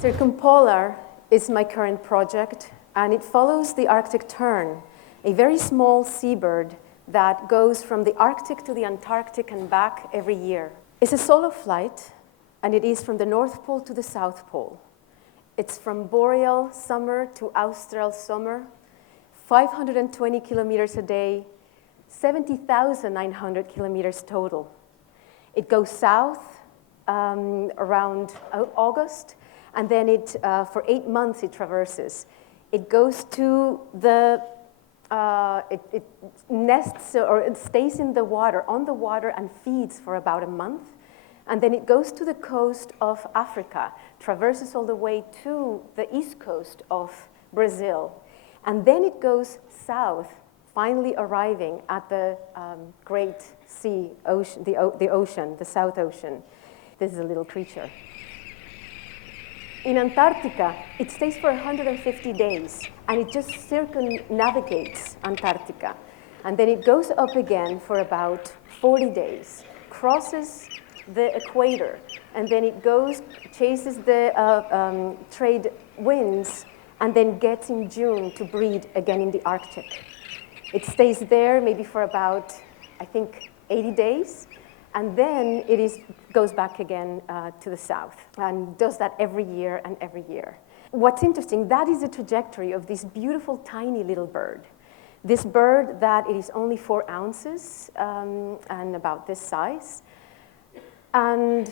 Circumpolar is my current project, and it follows the Arctic Tern, a very small seabird that goes from the Arctic to the Antarctic and back every year. It's a solo flight, and it is from the North Pole to the South Pole. It's from boreal summer to austral summer, 520 kilometers a day, 70,900 kilometers total. It goes south around August, and then for 8 months it traverses. It goes to the, it nests or it stays in the water, on the water, and feeds for about a month. And then it goes to the coast of Africa, traverses all the way to the east coast of Brazil. And then it goes south, finally arriving at the Great Sea, ocean, the ocean, the South Ocean. This is a little creature. In Antarctica, it stays for 150 days, and it just circumnavigates Antarctica. And then it goes up again for about 40 days, crosses the equator, and then it goes, chases the trade winds, and then gets in June to breed again in the Arctic. It stays there maybe for about, I think, 80 days, and then goes back again to the south, and does that every year and every year. What's interesting, that is the trajectory of this beautiful tiny little bird. This bird that it is only 4 ounces and about this size. And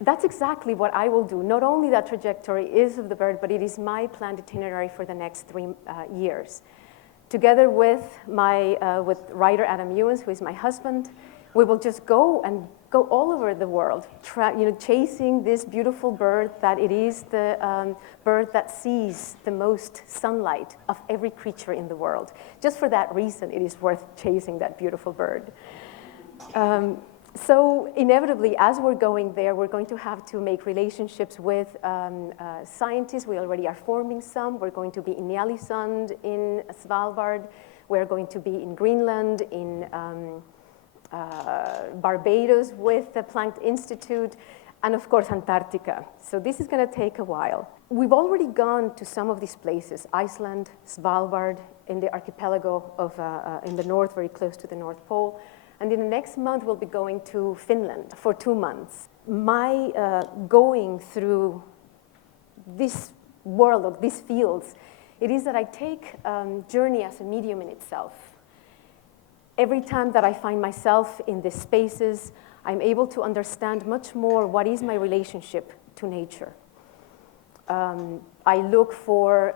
that's exactly what I will do. Not only that trajectory is of the bird, but it is my planned itinerary for the next 3 years. Together with with writer Adam Ewens, who is my husband, we will just go all over the world, chasing this beautiful bird that it is the bird that sees the most sunlight of every creature in the world. Just for that reason, it is worth chasing that beautiful bird. So inevitably, as we're going there, we're going to have to make relationships with scientists. We already are forming some. We're going to be in Nyalesund, in Svalbard. We're going to be in Greenland, in Barbados with the Planck Institute, and of course Antarctica. So this is going to take a while. We've already gone to some of these places, Iceland, Svalbard, in the archipelago of, in the north, very close to the North Pole. And in the next month, we'll be going to Finland for 2 months. My going through this world, of these fields, it is that I take journey as a medium in itself. Every time that I find myself in these spaces, I'm able to understand much more what is my relationship to nature. I look for,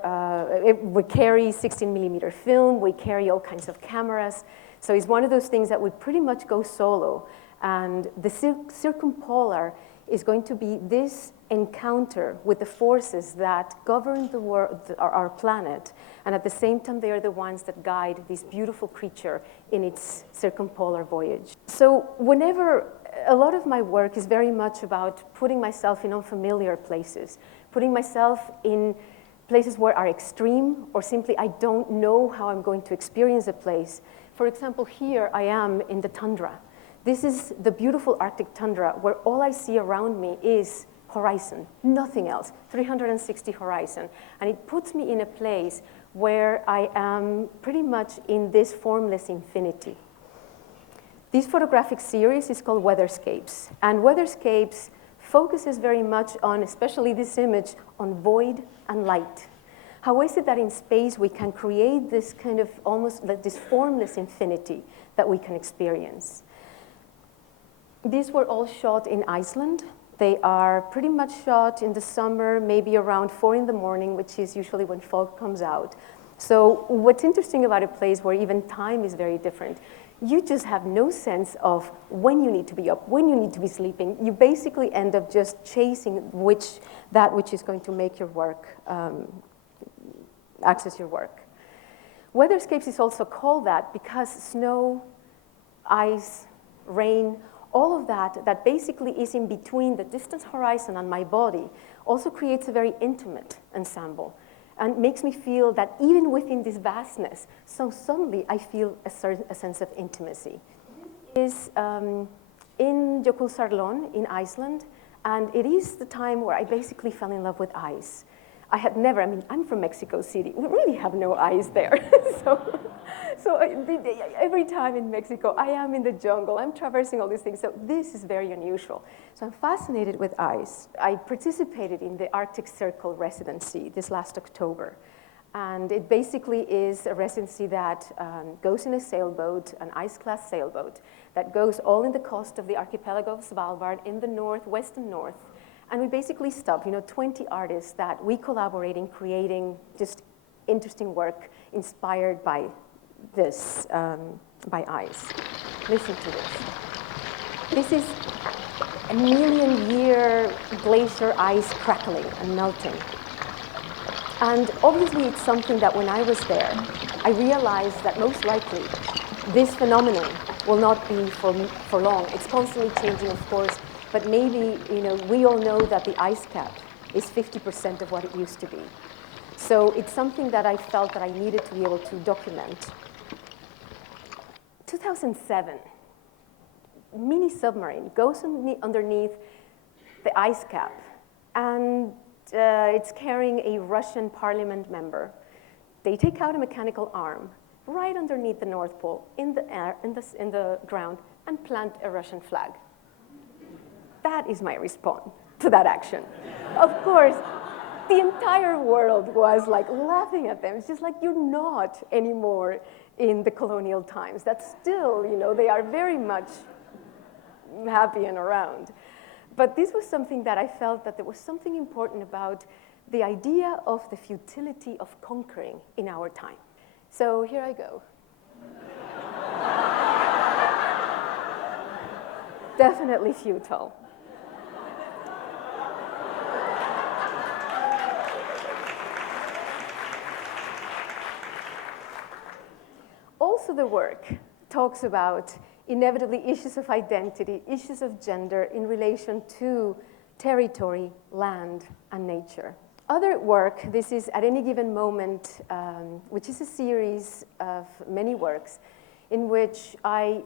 we carry 16 millimeter film, we carry all kinds of cameras. So it's one of those things that we pretty much go solo. And the Circumpolar is going to be this encounter with the forces that govern the world, our planet. And at the same time, they are the ones that guide this beautiful creature in its circumpolar voyage. So a lot of my work is very much about putting myself in unfamiliar places, putting myself in places where are extreme, or simply I don't know how I'm going to experience a place. For example, here I am in the tundra. This is the beautiful Arctic tundra where all I see around me is horizon, nothing else, 360 horizon. And it puts me in a place where I am pretty much in this formless infinity. This photographic series is called Weatherscapes. And Weatherscapes focuses very much on, especially this image, on void and light. How is it that in space we can create this kind of almost like this formless infinity that we can experience? These were all shot in Iceland. They are pretty much shot in the summer, maybe around 4 in the morning, which is usually when fog comes out. So what's interesting about a place where even time is very different, you just have no sense of when you need to be up, when you need to be sleeping. You basically end up just chasing that which is going to make your work, access your work. Weatherscapes is also called that because snow, ice, rain, all of that basically is in between the distant horizon and my body, also creates a very intimate ensemble and makes me feel that even within this vastness, so suddenly I feel a sense of intimacy. This is in Jökulsárlón in Iceland, And it is the time where I basically fell in love with ice. I had never, I mean, I'm from Mexico City. We really have no ice there. so every time in Mexico, I am in the jungle. I'm traversing all these things. So this is very unusual. So I'm fascinated with ice. I participated in the Arctic Circle residency this last October. And it basically is a residency that goes in a sailboat, an ice-class sailboat, that goes all in the coast of the archipelago of Svalbard in the north, west and north. And we basically stop, 20 artists that we collaborate in creating just interesting work inspired by this, by ice. Listen to this. This is a million-year glacier ice crackling and melting. And obviously it's something that when I was there, I realized that most likely this phenomenon will not be for long. It's constantly changing, of course, but maybe, we all know that the ice cap is 50% of what it used to be. So it's something that I felt that I needed to be able to document. 2007, mini submarine goes underneath the ice cap, and it's carrying a Russian parliament member. They take out a mechanical arm right underneath the North Pole in the air, in the ground, and plant a Russian flag. That is my response to that action. Of course, the entire world was like laughing at them. It's just like, you're not anymore in the colonial times. That's still, they are very much happy and around. But this was something that I felt that there was something important about the idea of the futility of conquering in our time. So here I go. Definitely futile. Also, the work talks about inevitably issues of identity, issues of gender in relation to territory, land, and nature. Other work, this is At Any Given Moment, which is a series of many works in which I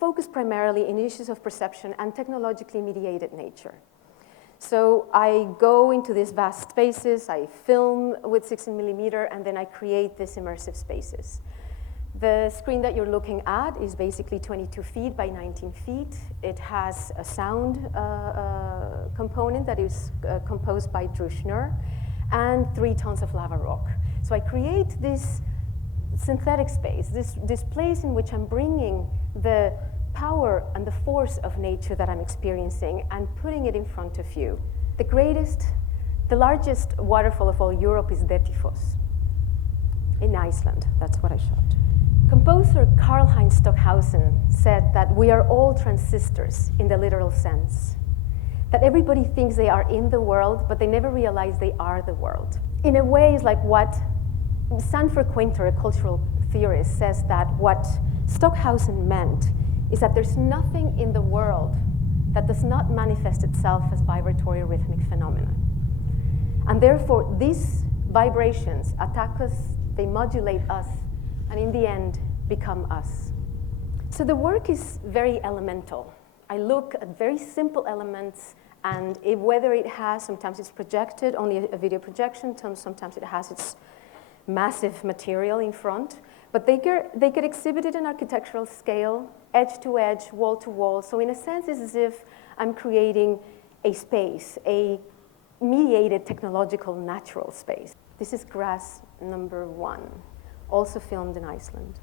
focus primarily in issues of perception and technologically mediated nature. So I go into these vast spaces, I film with 16mm, and then I create these immersive spaces. The screen that you're looking at is basically 22 feet by 19 feet. It has a sound component that is composed by Drew Schnur, and 3 tons of lava rock. So I create this synthetic space, this place in which I'm bringing the power and the force of nature that I'm experiencing and putting it in front of you. The largest waterfall of all Europe is Dettifoss in Iceland. That's what I shot. Composer Karl-Heinz Stockhausen said that we are all transistors in the literal sense, that everybody thinks they are in the world, but they never realize they are the world. In a way, it's like what Sanford Quinter, a cultural theorist, says, that what Stockhausen meant is that there's nothing in the world that does not manifest itself as vibratory rhythmic phenomena. And therefore, these vibrations attack us, they modulate us, and in the end, become us. So the work is very elemental. I look at very simple elements, and whether it has, sometimes it's projected, only a video projection, sometimes it has its massive material in front, but they get exhibited in architectural scale, edge to edge, wall to wall. So in a sense, it's as if I'm creating a space, a mediated technological natural space. This is grass number 1. Also filmed in Iceland.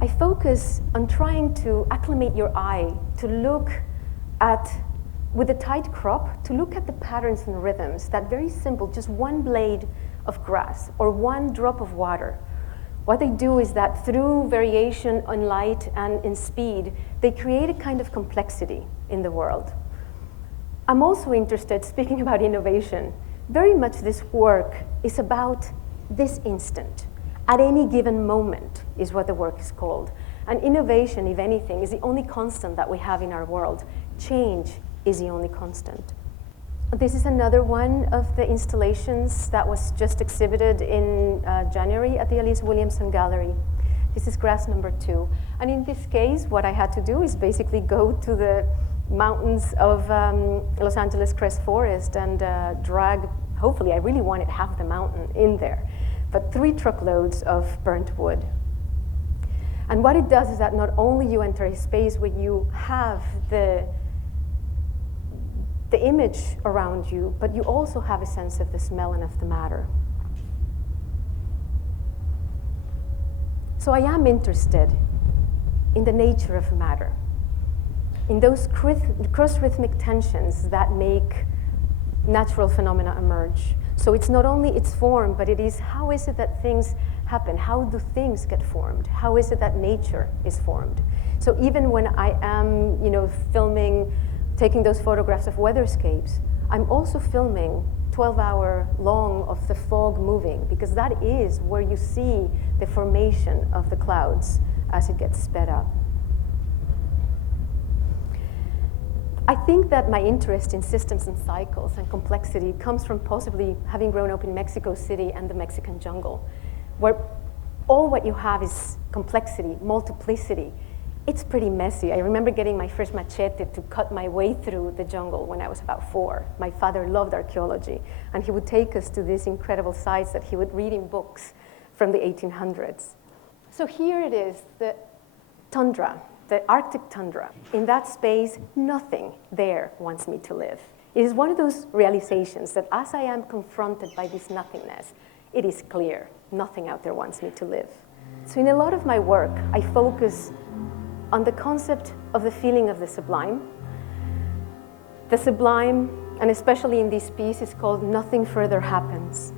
I focus on trying to acclimate your eye to look at, with a tight crop, to look at the patterns and rhythms, that very simple, just one blade of grass or one drop of water. What they do is that through variation in light and in speed, they create a kind of complexity in the world. I'm also interested, speaking about innovation, very much this work is about this instant. At any given moment is what the work is called. And innovation, if anything, is the only constant that we have in our world. Change is the only constant. This is another one of the installations that was just exhibited in January at the Elise Williamson Gallery. This is grass number 2. And in this case, what I had to do is basically go to the mountains of Los Angeles Crest Forest and drag, hopefully, I really wanted half the mountain in there, but 3 truckloads of burnt wood. And what it does is that not only you enter a space where you have the image around you, but you also have a sense of the smell and of the matter. So I am interested in the nature of matter, in those cross-rhythmic tensions that make natural phenomena emerge. So it's not only its form, but it is how is it that things happen? How do things get formed? How is it that nature is formed? So even when I am, filming, taking those photographs of weatherscapes, I'm also filming 12-hour long of the fog moving, because that is where you see the formation of the clouds as it gets sped up. I think that my interest in systems and cycles and complexity comes from possibly having grown up in Mexico City and the Mexican jungle, where all what you have is complexity, multiplicity. It's pretty messy. I remember getting my first machete to cut my way through the jungle when I was about 4. My father loved archaeology, and he would take us to these incredible sites that he would read in books from the 1800s. So here it is, the tundra, the Arctic tundra. In that space, nothing there wants me to live. It is one of those realizations that as I am confronted by this nothingness, it is clear, nothing out there wants me to live. So in a lot of my work, I focus on the concept of the feeling of the sublime. The sublime, and especially in this piece, is called Nothing Further Happens.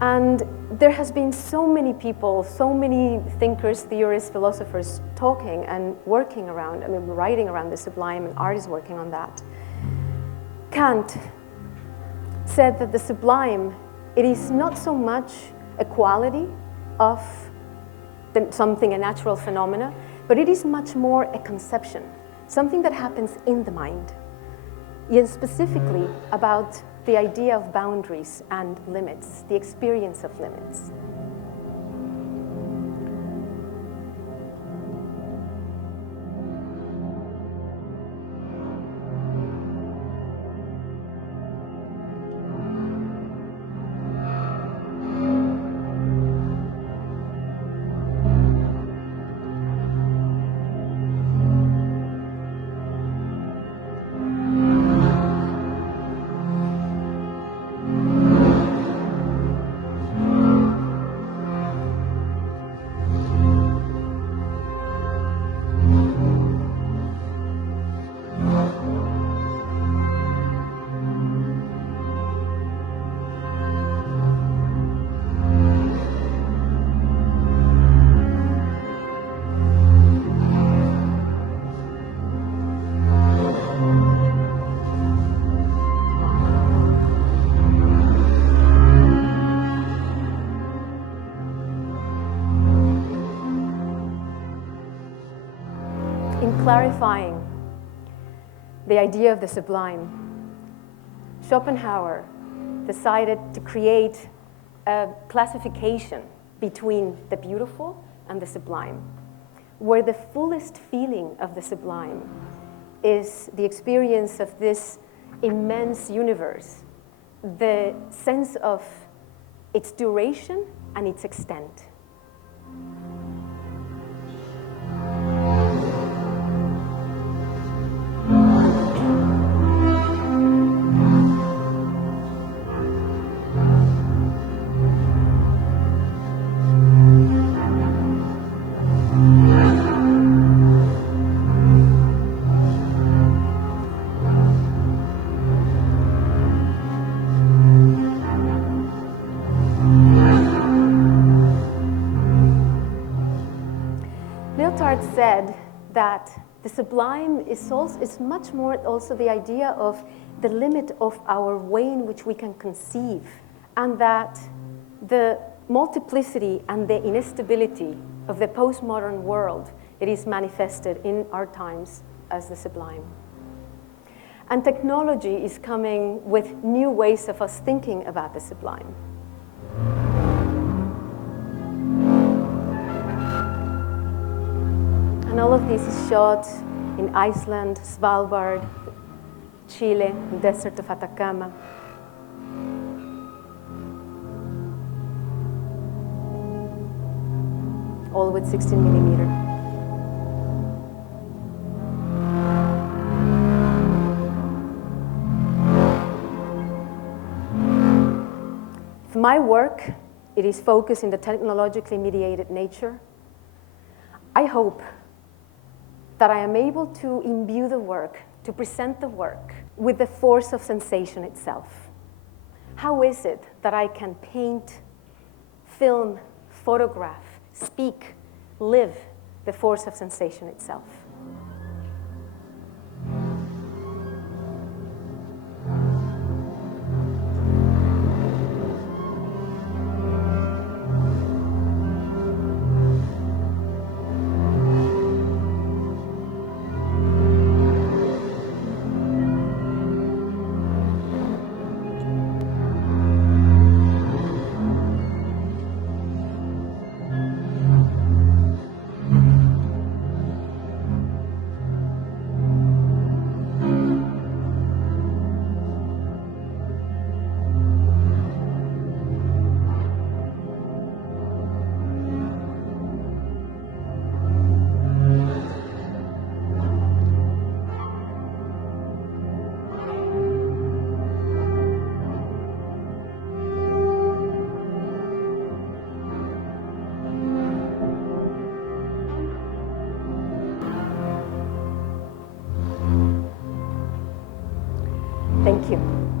And there has been so many people, so many thinkers, theorists, philosophers talking and working around, writing around the sublime, and artists working on that. Kant said that the sublime, it is not so much a quality of something, a natural phenomena, but it is much more a conception, something that happens in the mind, and specifically about the idea of boundaries and limits, the experience of limits. Clarifying the idea of the sublime, Schopenhauer decided to create a classification between the beautiful and the sublime, where the fullest feeling of the sublime is the experience of this immense universe, the sense of its duration and its extent. Said that the sublime is much more also the idea of the limit of our way in which we can conceive, and that the multiplicity and the instability of the postmodern world, it is manifested in our times as the sublime. And technology is coming with new ways of us thinking about the sublime. of this is shot in Iceland, Svalbard, Chile, the desert of Atacama. All with 16 millimeter. For my work, it is focused in the technologically mediated nature. I hope that I am able to imbue the work, to present the work with the force of sensation itself. How is it that I can paint, film, photograph, speak, live the force of sensation itself? Thank you.